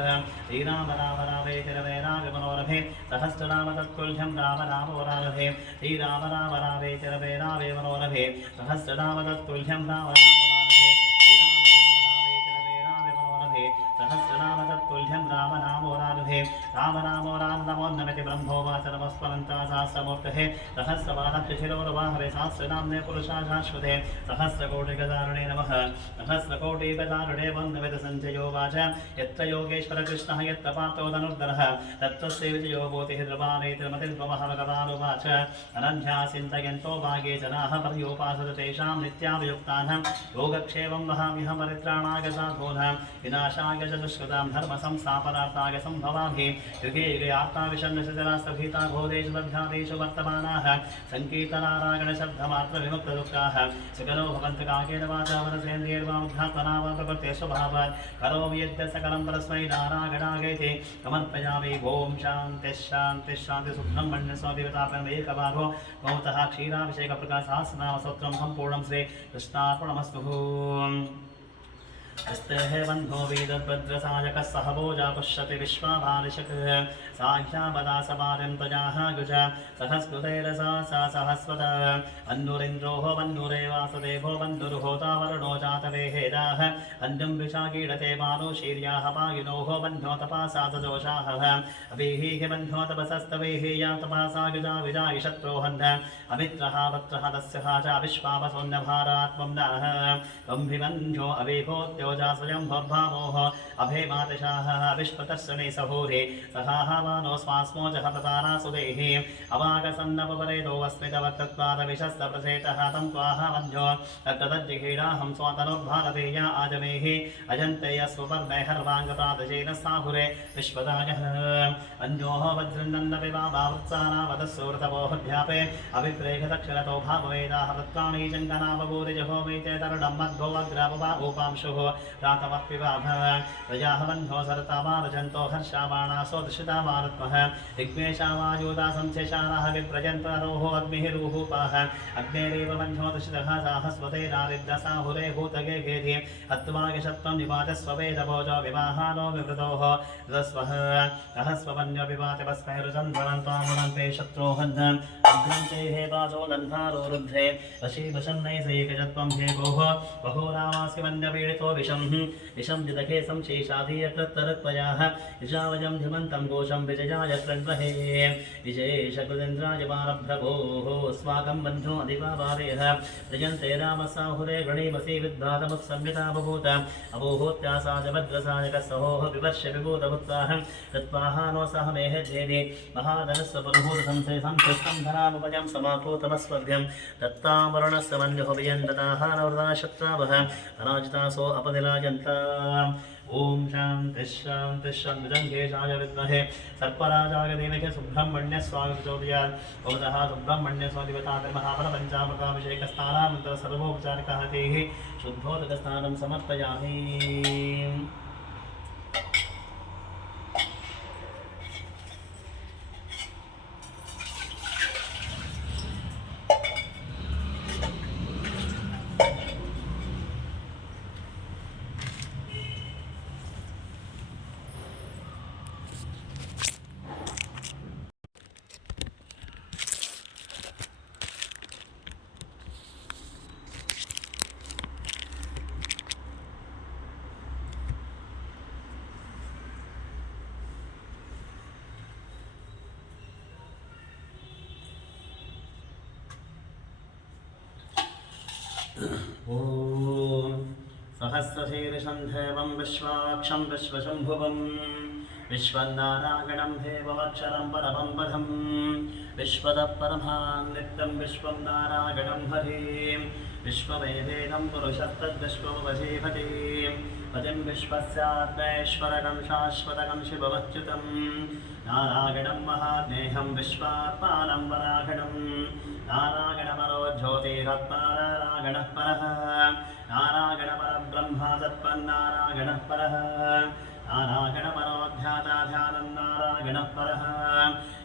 श्रीराम राम रामेति रमे रामे मनोरमे सहस्रनाम तत्तुल्यं राम राम वरारभे श्रीराम राम रामेति रमे रामे मनोरमे सहस्रनाम तत्तुल्यं राम राम सहस्रनाम तत्तुल्यं राम नामोरानुभे राम नमो नमति ब्रह्मोवाच नमस्वरन्ता सहस्रमूर्तये सहस्रपादशिरोर्वाहवे सहस्रनाम्ने पुरुषा शाश्वते सहस्रकोटिगदारुणे नमः सहस्रकोटिगदारुणे वन्दमिति सञ्जयोवाच यत्र योगेश्वर कृष्णः यत्र पार्थो धनुर्धरः तत्त्वस्य विजयो भूतिः ध्रुवानेतिर्मतिर्भवः भगवानुवाच अनन्या चिन्तयन्तो भागे जनाः पर्योपासते तेषां नित्याभियुक्तानां योगक्षेमं वहाम्यहं परित्राणाय साधूनां विनाशाय दुष्कृतां धर्म संस्थापनार्थाय संभवामि युगे युगे आत्माविशन्नशजरास्तभीता घोरेषु बध्यादेषु वर्तमानाः सङ्कीर्तनारायण शब्दमात्र विमुक्तदुःखाः सुखनो भवन्तु काकेन वाचा मनसेन्द्रियैर्वामुद्धात्मना वा प्रकृते स्वभावात् करोमि यद्य सकलं परस्मै नारायणागेति समर्पयामि ॐ शान्तिः शान्तिः शान्तिः सुखं मन्यस्वादिवतापमेकभागो भवतः क्षीराभिषेकप्रकाशसहस्रनामस्तोत्रं सम्पूर्णं श्रीकृष्णार्पणमस्तु। स्तेः बन्धो वेदद्भद्रसायकः सह भोजा पुष्यति विश्वाभारिषक् साह्यावदा समारिं त्वजाः गुज सहस्कृतैरसा सा सहस्वत अन्नुरिन्द्रोः वन्नुरेवासुदेवो वन्नुर्होता वरुणो जातवेहेदाः अन्यं विशाकीडते बालो शीर्याः पायिनोः बन्धो तपासा सजोषाः अभिः बन्धो तपसस्तवेः या तपासा गुजा विजायि शत्रोहन् अमित्रः वत्रः तस्य च विश्वावसोन्नभारात्मं नः त्वम्भिबन्धो अभिभोत्योजा स्वयं भोर्भामोः अभेमातिशाः विश्वतर्शने सभूरे सहाहवानो स्वास्मो जहततारा सुदेः अवागसन्नपरेदो वस्मितवक्तत्वादविशस्तप्रसेतः तं त्वाह वन्ध्यो तत्तदज्जिहीडाहं स्वातनुर्भारतेया आजमेः अजन्तेयस्वपर्मे हर्वाङ्गप्रादशेन साहुरे विश्वदायः अन्योः वज्रन्दन्नपिबावृत्सानावदस्सूरतपोऽध्यापे अभिप्रेखदक्षिणतो भाववेदाः वृत्तानि जङ्गनावभूरिजहो वैचेतरुडं मध्वो अग्रापवापांशुः प्रातमप्पिवाभ प्रजाः बन्धो सरतावारजन्तो हर्षाबाणासो दृशितावारत्मः दिग्मेशावायुदा संशेषाराः विप्रजन्तरोः अग्निः रूहुपाः अग्नेरेव बन्धो दृशितः साहस्वते नारिद्रसाहुरे भूतगे गेधि हत्वागशत्वं निवाचस्व वेदभोजो विवाहानो विवृतोः रस्वः रहस्वन्यो विवाचवस्मैरुचन्द्रवन्त्वामुनन्ते शत्रोहन् अग्रन्ते हे वाचो दन्धारो रुद्धे वशीवशन्नै सैकजत्वं हे गोः बहूरामासि वन्यपीडितो विषं जिदखे संशेषाधीयकृत्तरत्वयाः यशावजं धिमन्तं घोषं विजयाय प्रग्रहे विशेषकृतेन्द्राय वारभ्रभोः स्वागं बन्धो अधिवावेह जयन्ते रामसाहुरे गणेमसि विद्वातमुत्संविता बभूत अबोहोत्यासाय भद्रसायकसहोः विवर्ष्य विभूतभूत्वाः तत्त्वाहानो सह मेहेध्येदि महाधनस्य पुरुहूतसंसे संस्कृतं धनामुपजं समापूतमस्वर्ग्यं दत्तामरुणस्य मन्युः वियन्दताहानवृता शत्रावः अनाजितासो अपदिलायन्ता ओम शांति शांति शांतिजंघेशाय विद्महे सर्पराजाय धीमहि सुब्रह्मण्य स्वामी प्रचोदयात् ओतः सुब्रह्मण्य स्वादिवतामहाफलपञ्चामृताभिषेकस्नानानन्तरं सर्वोपचारिकः तेः शुद्धोदकस्नानं समर्पयामि। ओम सहस्रशीर्षं देवं विश्वाक्षं विश्वशम्भुवं विश्वनारायणं देवमक्षरं परमं पदं विश्वतः परमान् नित्यं विश्वं नारायणं हरिं विश्वमेवेदं पुरुषस्तद्विश्वमुपजीवति पतिं विश्वस्यात्मैश्वरकं शाश्वतकं शिवमच्युतं नारायणं महाज्ञेयं विश्वात्मानं परागणं नारायणपरो ज्योतिरात्मा नारायणः परः नारायणपरब्रह्मा तत्पन्नारायणः परः नारायणपरोऽध्याता ध्यानं नारायणः परः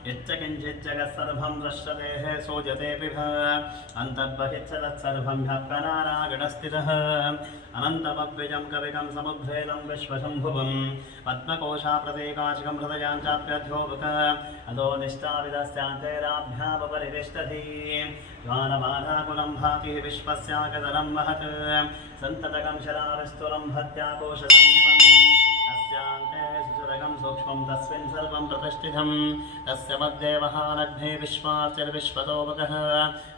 यच्च जगत्सर्वं दृश्यते सूयतेऽपि अन्तर्बहिश्च तत्सर्वं ह्यप्यनारायणस्थितः अनन्तमव्यजं कविकं समुद्भेदं विश्वशम्भुवं पद्मकोशाप्रतीकाशिकं हृदयां चाप्यध्योमुख अधो निष्ठाविदस्यान्तेराभ्यापरितिष्ठति ज्वालमालाकुलं भाति विश्वस्यागतरं महत् सन्ततकं शराविस्तुलं भत्याकोशसन्निवम् तस्यान्ते सुरगं सूक्ष्मं तस्मिन् सर्वं प्रतिष्ठितं तस्य मध्ये महालग्ने विश्वार्चिर्विश्वतोमुखः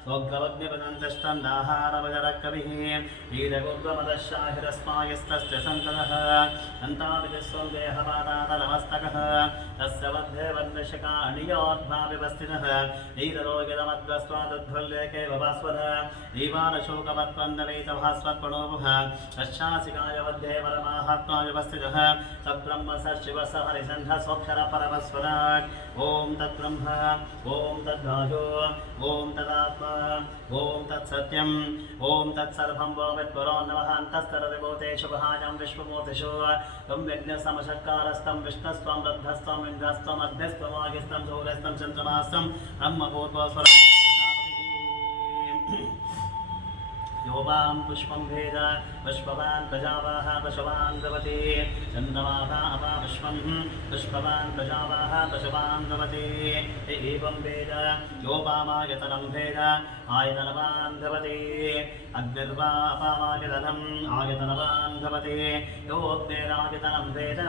सोग्रवग्निपदन्तष्टन्नाहारवजरकविः वीरगुर्वमदशाहिरस्मायस्तस्य सन्ततः अन्ताविजस्वं देहपादातलमस्तकः तस्य मध्ये वर्णशिखाणियोद्भाविवस्थितः नीररोगितमद्वस्त्वादुद्धुल्लेखे भवास्वः दीवानशोकवत्पन्नवेतभास्वत्पणोमुः तस्यासिकाय मध्ये परमाहात्मायुवस्थितः तद्ब्रह्म स शिव स हरिसन्धः स्वक्षर परमस्वराट् ॐ तद्ब्रह्म ॐ तद्वायो ॐ तदात्मा ॐ तत्सत्यम् ॐ तत्सर्वं वोमित्पुरो नमः अन्तस्तरदिभूतेषु भाजं विश्वमूर्तिषु त्वं यज्ञसमशक्कारस्तं विष्णस्त्वं रद्धस्त्वं इन्द्रस्त्वम् अग्निस्त्वं वायुस्त्वं सूर्यस्त्वं चन्द्रमास्त्वं ब्रह्मपूर्वस्वरम् योपां पुष्पं भेद पुष्पवान् प्रजावाः पशवान् भवति चन्द्रमाः अपा पुष्पं पुष्पवान् प्रजावाः पशवान् भवति एवं भेद योपामायतनं भेद आयतनवान् भवति अग्निर्वा अपामायतनम् आयतनवान् भवति योऽग्निरायतनं भेद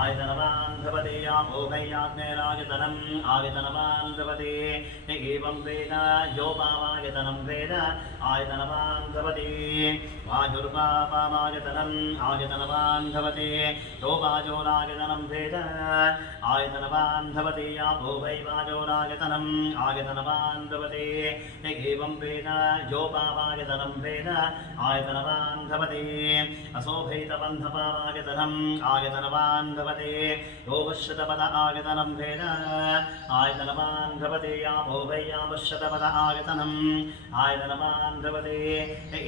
आयतनवान् भवति यापो वै आग्नेरायतनम् आयतनवान् भवति एवं वेद योपामायतनं वेद आयतनवान् भवति वायुर्वापामायतनम् आयतनवान् भवति यो वायोरायतनं वेद आयतनवान् भवति यापो वै वायोरायतनम् आयतनवान् भवति एवं वेद योपामायतनं वेद आयतनवान् भवति असोभैतबन्धपामायतनम् आयतनवान् भवति यो वश्यतपद आयतनं वेद आयतनवान् भवति यापो वै यावश्यतपद आयतनम् आयतनवान् भवति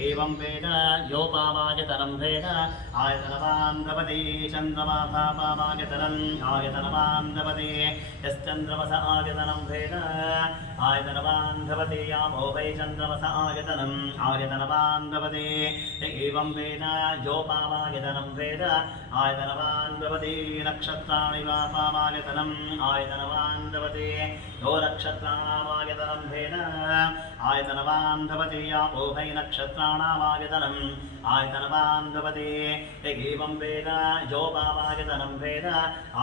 एवं वेद योपामायतनं वेद आयतनवान् भवति चन्द्रमाभापामायतनम् आयतनवान् भवति यश्चन्द्रमस आयतनं वेद आयतनवान् भवति यापो वै चन्द्रमस आयतनम् आयतनवान् भवति एवं वेद योपामायतनं वेद आयतनवान् भवति नक्षत्राणि वापामायतनम् आयतनवान् भवति यो नक्षत्राणामायतनं वेद आयतनवान् भवति यापो वै नक्षत्राणामायतनम् आयतनवान् भवति एवं वेद योपामायतनं वेद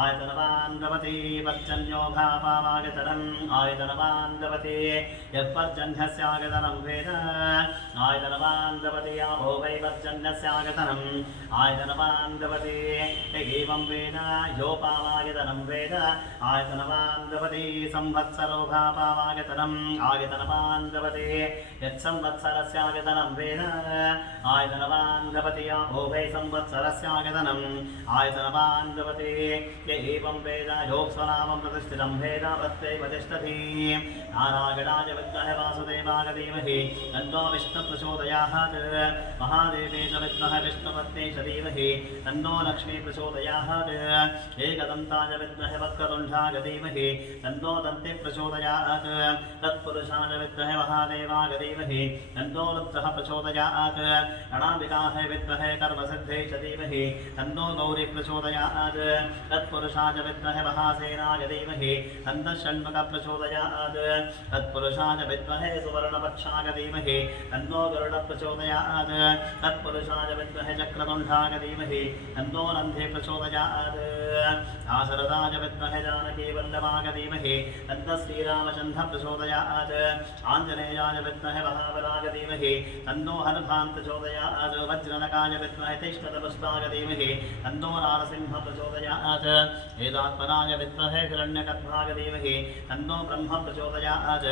आयतनवान् भवति पर्जन्यो भापामायतनम् आयतनवान् भवति यत्पर्जन्यस्यायतनं वेद आयतनवान् भवति यापो वै पर्जन्यस्यायतनम् आयतनवान् भवति एवं वेद योपामायतनं वेद आयतनवान् भवति संवत्सरो भापामायतनम् आयतनवान् भवति यत्संवत्सरस्यायतनं वेद आयतनवान् भवति यापो वै संवत्सरस्यायतनम् आयतनवान् भवति एवं वेद योऽप्सनामं प्रतिष्ठितं वेद प्रत्येव तिष्ठति नारायणाय विद्महे वासुदेवाय धीमहि तन्नो विष्णुप्रचोदयात् महादेवे च विद्महे विष्णुपत्नी च धीमहि तन्नो लक्ष्मी प्रचोदयात् एकदन्ताय विद्महे वक्रतुण्डाय धीमहि तन्नो दन्ती प्रचोदयात् तत्पुरुषाय विद्महे महादेवाय धीमहि तन्नो रुद्रः प्रचोदयात् गणाम्बिकाय विद्महे कर्मसिद्धे च धीमहि तन्नो गौरी प्रचोदयात् तत्पुरुषाय विद्महे महासेनाय धीमहि तन्नः षण्मुखः प्रचोदयात् तत्पुरुषाय विद्महे सुवर्णपक्षाय धीमहि तन्नो गरुडः प्रचोदयात् तत्पुरुषाय विद्महे चक्रतुण्डाय धीमहि तन्नो नन्दी प्रचोदयात् आशरदाय विद्महे जानकीवल्लभाय धीमहि तन्नः श्रीरामचन्द्रः प्रचोदयात् आञ्जनेयाय विद्महे महाबलाय धीमहि तन्नो हनुमान् प्रचोदयात् वज्रनकाय विद्महे तिष्ठतपुष्पाय धीमहि तन्नो नारसिंहः प्रचोदयात् वेदात्मनाय विद्महे हिरण्यगर्भाय धीमहि तन्नो ब्रह्म प्रचोदयात्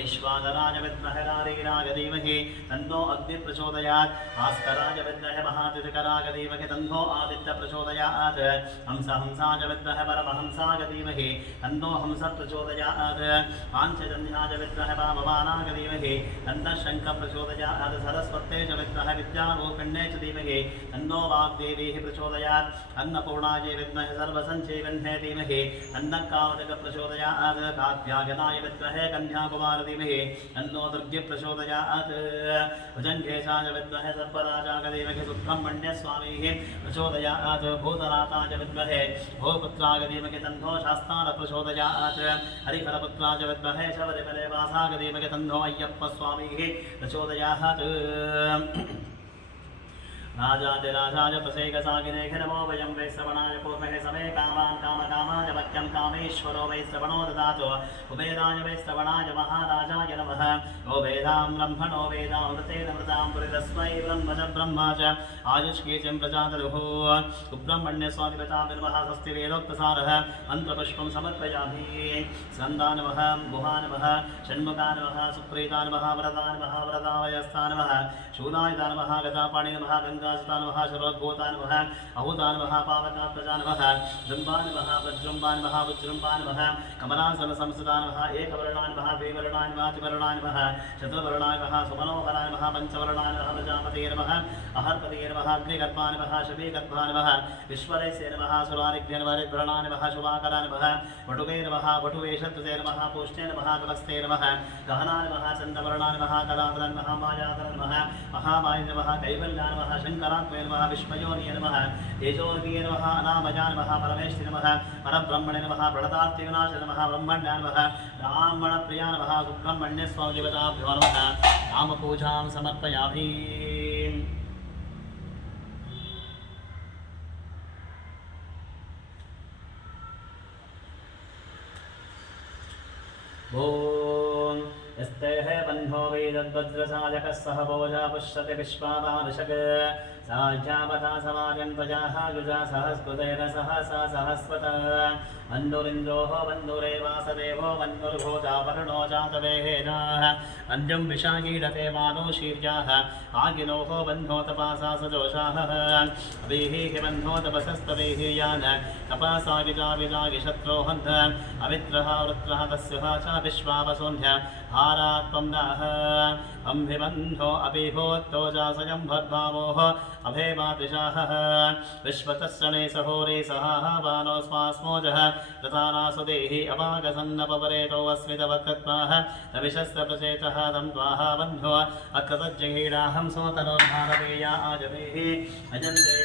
ऐश्वानराय विद्महे नारीराय धीमहि तन्नो अग्नि प्रचोदयात् भास्कराय विद्महे महातिथिकराय धीमहि तन्नो आदित्य प्रचोदयात् हंसाय विद्महे परमहंसाय धीमहि तन्नो हंस प्रचोदयात् पाञ्चजन्याय विद्महे वाममानाय धीमहि तन्नः शङ्खः प्रचोदयात् सरस्वत्यै च विद्महे विद्यारूपिण्यै च धीमहि तन्नो वाग्देवीः प्रचोदयात् अन्नपूर्णायै विद्महे सर्वसञ्जीविन्यै धीमहि तन्नः कामदकः प्रचोदयात् कात्यायनाय विद्महे कन्याकुमार धीमहि तन्नो दुर्गे प्रचोदयात् भुजङ्गेशाय विद्महे सर्पराजाय धीमहि सुब्रह्मण्यस्वामीः प्रचोदयात् भूतनाथाय विद्महे भूपुत्राय धीमहि तन्नो शास्तार प्रचोदयात् हरिहरपुत्राय विद्महे शबरिमलेवासाय धीमहि तन्नो अय्यप्पस्वामीः प्रचोदयात् राजाधिराजाय प्रसेकसागिने नमो वयं वै श्रवणाय पूर्महे समे कामान् कामकामाय मह्यं कामेश्वरो वै श्रवणो ददातु कुबेराय वै श्रवणाय महाराजाय नमः ओ वेदां ब्रह्मणो वेदामृतेन मृतां पुरितस्मै ब्रह्म च ब्रह्मा च आयुष्कीर्तिं प्रजातरुः सुब्रह्मण्यस्वामिपचाभिर्वः स्वस्ति वेदोक्तसारः मन्त्रपुष्पं समर्पयामि स्कन्दा नमः गुहा नमः षण्मुखा नमः सुप्रीता नमः वरदा नमः वरदावयस्था नमः शूलायुधा नमः गदापाणि नमः गङ्गासुता नमः शरोद्भूता नमः अहुता नमः पावकात्मजा नमः जृम्बा नमः वज्रम्बा नमः वज्रम्पान् नमः कमलासन संस्कृतान् नमः एकवर्णान् नमः द्विवर्णान् नमः त्रिवर्णान् नमः चतुर्वर्णान् नमः सुमनोहरान् नमः पञ्चवर्णान् नमः प्रजापतये नमः अहर्पतये नमः अग्निगर्भान् नमः शमीगर्भान् नमः विश्वरेशे नमः सुरारिभ्ये नमः ऋद्भरणान् नमः शुभाकरान् नमः वटुवे नमः वटुवेशत्वते नमः पुष्टे नमः कलस्ते नमः गहनान् नमः चन्दवर्णान् नमः कलाधरान् नमः मायाधरान् नमः महामाय नमः कैवल्याय नमः शङ्करात्मने नमः विश्वयोनिये नमः तेजोर्गिये नमः अनामयाय नमः परमेश्वरि नमः परब्रह्मणे नमः प्रणतार्तिविनाशाय नमः ब्रह्मण्याय नमः ब्राह्मणप्रियाय नमः सुब्रह्मण्य स्वामिदेवताभ्यो नमः नामपूजां समर्पयामि। ॐ यस्तेः बन्धो वेदद्वज्रसायकः सह भोजा पुष्यति विश्वावादशक साज्यापथा समाजन्पजाः युजा सहस्कृतेन सहसा सहस्वत वन्दुरिन्द्रोः वन्दुरे वासदेवो वन्दुर्भोजावरुणो जातवेहेनाः वन्द्युं विशागीडते मानो शीर्याः आगिनोः बन्धो तपासा सजोषाः अभिः बन्धो तपसस्तवेः यान् तपासा विजागिशत्रोहन्ध अमित्रः वृत्रः तस्यः च विश्वावसोऽन्ध्य हारात्मं नः अम्भिबन्धो अभिभूतो जासयं भद्भावोः अभेमातिशाः विश्वतस्सणे सहोरे सहाः वानो स्वास्मोजः रतानासुदेहि अवागसन्नपरेतो अस्मितवक्त्वाः तविशस्तप्रचेतः तं त्वाः बन्धो अकृतज्जहीडाहं सोतनोद्धारवेया आजवेः अजन्ते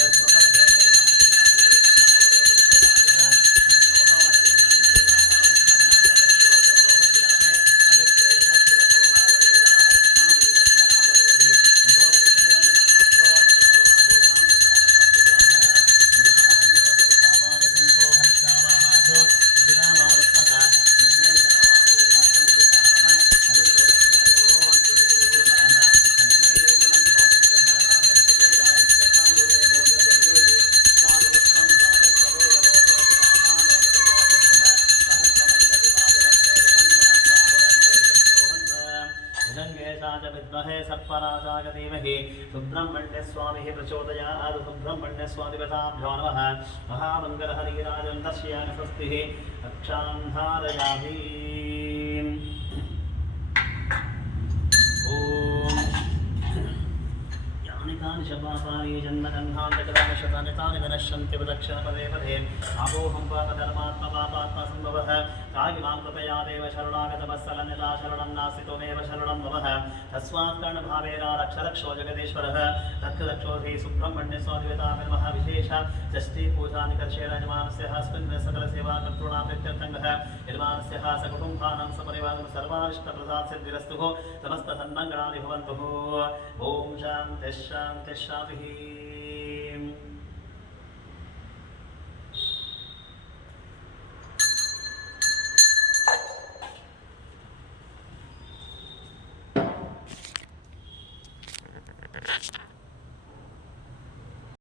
सर्पराजागधीमहि सुब्रह्मण्यस्वामिः प्रचोदयात् सुब्रह्मण्यस्वामिदेवताभ्यो नमः महामङ्गलहरिराजं दर्शयामि स्वस्तिः रक्षां धारयामि। यानि शपापानि जन्मगन्धान्तकदानि शतानि तानि विनश्यन्ति प्रदक्षिणपदे पदे आपोऽहं पापधर्मात्मा पापात्मा सम्भवः ताहि मां कृपया देव शरणागतवत्सलन्यथा शरणं नास्तितोमेव शरणं मम तस्मात् कर्णभावेन रक्षरक्षो जगदीश्वरः रक्षरक्षोऽधि सुब्रह्मण्यस्वामिदेवताभ्यो नमः विशेष षष्ठीपूजानिकर्षेण यजमानस्य अस्मिन् सकलसेवाकर्तॄणां प्रत्यर्थङ्गः यजमानस्य सकुटुम्बानां सपरिवारं सर्वारिष्टप्रसादसिद्धिरस्तु समस्तसन्मङ्गलानि भवन्तु। ॐ शान्तिः शान्तिः शान्तिः।